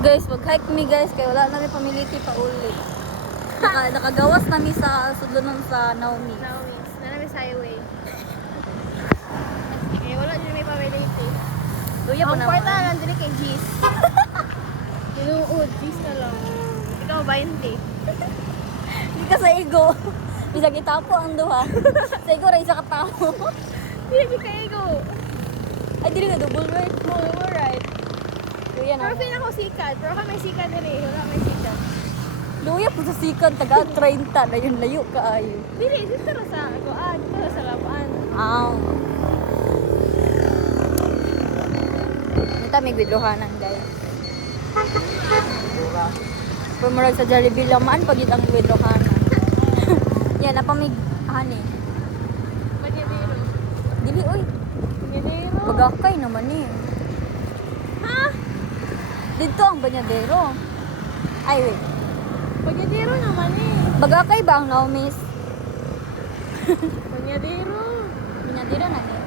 Guys, mag-hike mi guys kay wala na mi pamiliti pa uli. Nakagawas na mi sa sudlonon sa Naomi. Naomi's. Naomi's highway. Okay, wala dyan may pamiliti. Luya po Ang naman. kwarta na lang din kay G's. Tinuod, G's na lang. Ikaw, 20. Hindi ka sa ego. Bisag itapo ang duha. Sa ego rin isa ka tao. Hindi ka ego. Ay, dili nga double word. Oh, we're right. Luya Pero na. pin ako sikat. Pero ka may sikat din eh. Wala may sikat. Luya po sa sikat, taga 30 na yun, layo ka ayo. Dili, dito ra sa ako. Dito ra sa Lapaan. Aw. Ito may gudlohanan guys. Pumurag sa Jollibee lamaan pag ang gudlohanan. Yan, napamig hani. Banyadero. Dili oy, Banyadero. bagakay naman eh. Ha? Dito ang Banyadero. Ay wait, Banyadero naman eh. bagakay ba ang Naomi's? Banyadero. Banyadero na eh.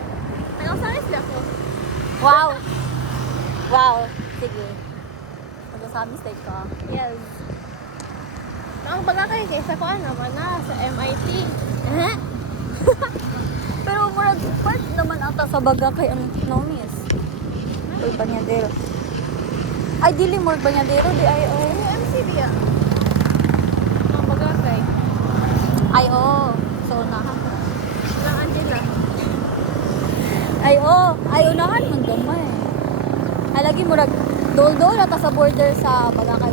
Nakasalis na ako. Wow. Wow. Sige. Mag-sa mistake ka. Yes. Ang baga kayo kaysa ko naman na sa MIT. Pero murag part naman ata sa bagakay ang Naomi's. Uy, Banyadero. Ay, dili murag Banyadero, di ay oh. MCB ah. Ang baga kay. Ay oh. So unahan. Lang Angela. Ay oh. Ay unahan man gamay. Ay lagi murag dol-dol ata sa border sa bagakay.